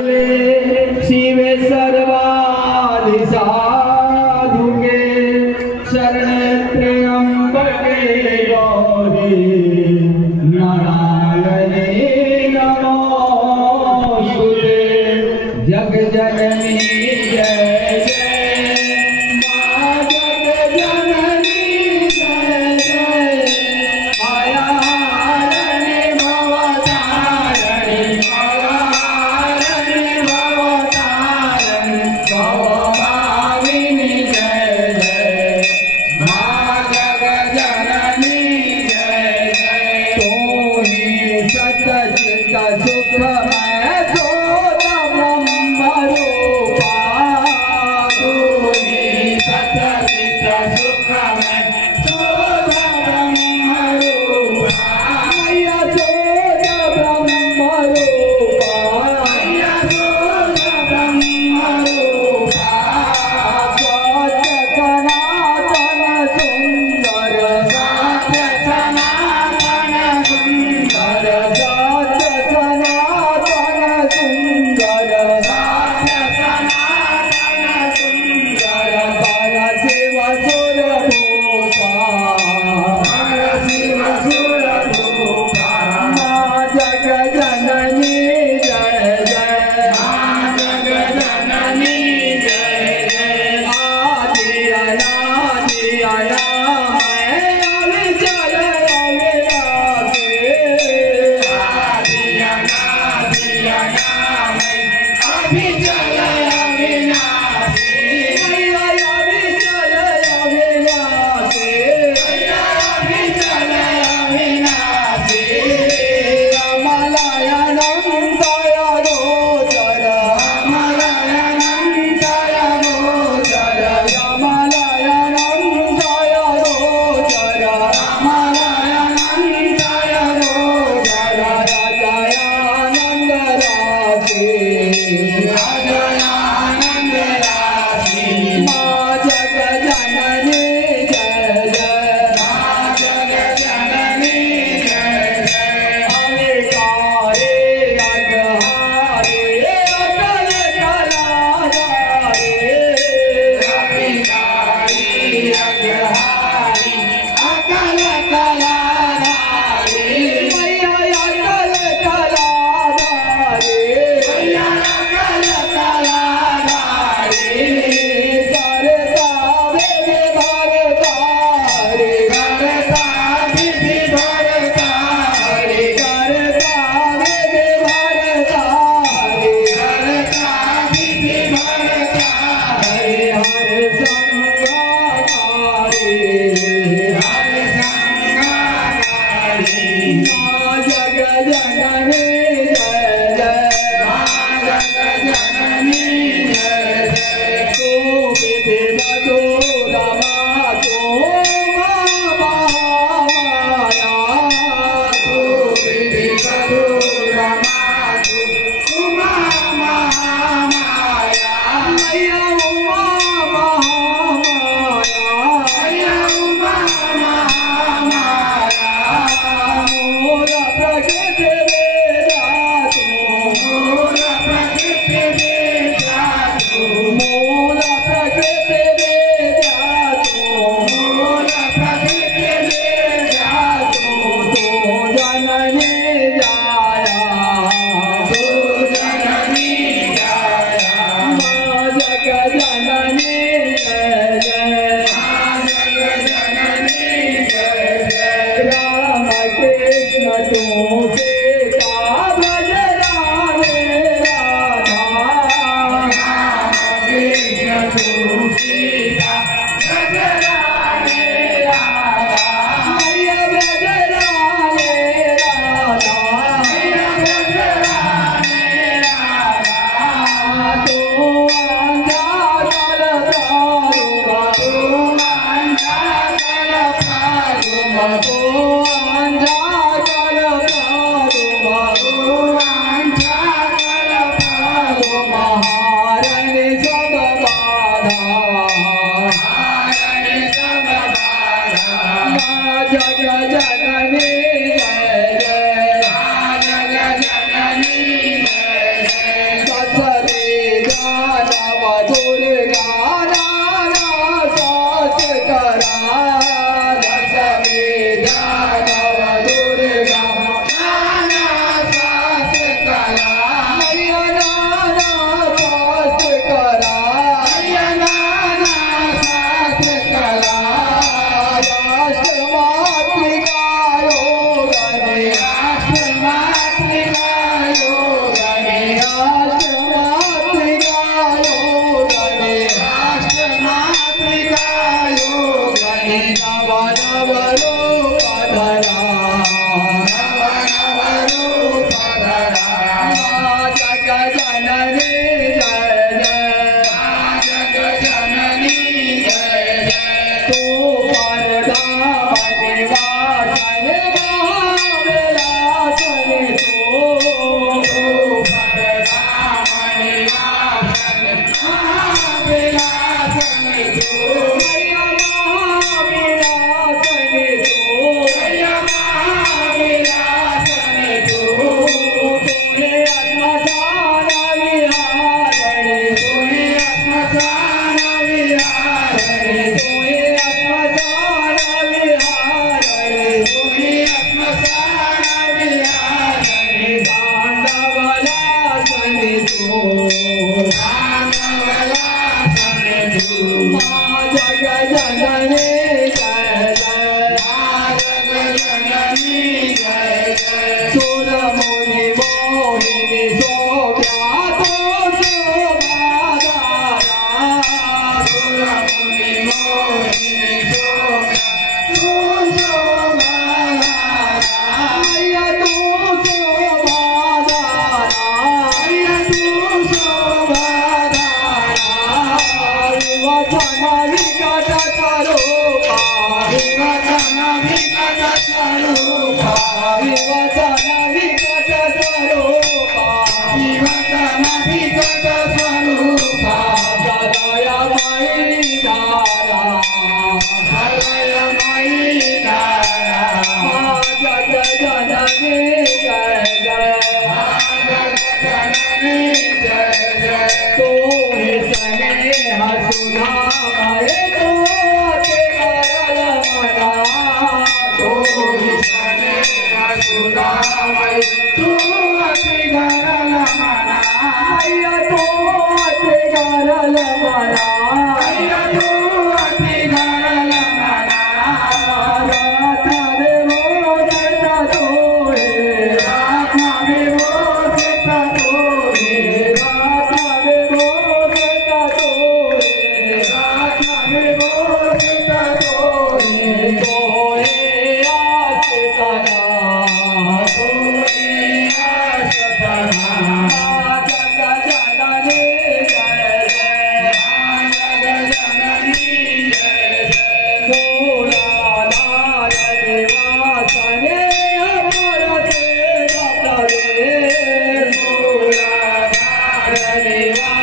शिव सर्वाधि साधुके शरण त्र्यंबके गौरी नारायणी नमोस्तुते। जग जननी जय जय मां जग जननी जय जय मायारणी भवतारिणी भवतारिणी भवतारिणी भवभाविनी जय जय मां जग जननी जय जय। तू ही सत चित सुखमय शोध ब्रह्म रूपा तू ही सत चित सुखमय शोध ब्रह्म रूपा मैया शोध ब्रह्म रूपा मैया शोध ब्रह्म रूपा सत्य सनातन सुंदर सत्य सनातन सुंदर सत्य सनातन सुंदर सत्य सनातन सुंदर पर शिव सुर भूपा पर शिव सुर भूपा मां जग जननी जय जय मां जग जननी जय जय। आदि अनादि अनामय अविचल अविनाशी आदि अनादि अनामय अविचल अविनाशी मैया अविचल अविनाशी मैया अविचल अविनाशी। अमलायनं दया गोचर अमलायनं दया गोचर अमलायनं दया गोचर अमलायनं दया गोचर राजयानंद राशि राजयानंद राशि मां जग जननी जय जय मां जग जननी जय जय। अविकारे अगहारे अकल कलाधारे अविकारी अगहारी अकल कलाधारे मैया अकल कलाधारे मैया जननी जय जय जग जननी जय जय तू परधाम निवासन महाविलासन तू परधाम निवासन महाविलासन तू मैया महाविलासन तू मैया महाविलासन तू तूने आत्मदान विहारणे तूने आत्मदान विहारणे तूने आत्मदान विहारणे तूने आत्मदान विहारणे दांडवलासन तू दांडवलासन तू मां जग जननी जय जय मां जग जननी जय जय सुर मुनि मोहिनी शोभ्या तो शोभाधारा सुर मुनि मोहिनी शोभ्या तो शोभाधारा मैया तू शोभाधारा मैया तू शोभाधारा विवचन विकट स्वरूपा विवचन विकट स्वरूपा विवचन विकट स्वरूपा विवचन विकट स्वरूपा हृदयमयी धारा हृदयमयी धारा मां जग जननी जय जय जग जननी जय जय तू ही स्नेह सुधामय तू अति करल मना तू ही स्नेह सुधामय तू अति करल मना मैया तू अति करल मना मैया तू अति करल मना रात विभूषित तोहे रात विभूषित तोहे रात विभूषित तोहे रात विभूषित तोहे तोहे आश्रितना तोहे आश्रितना जग जननी जय जय जग जननी जय जय मूलाधार निवासने अमर से मूलाधार निवास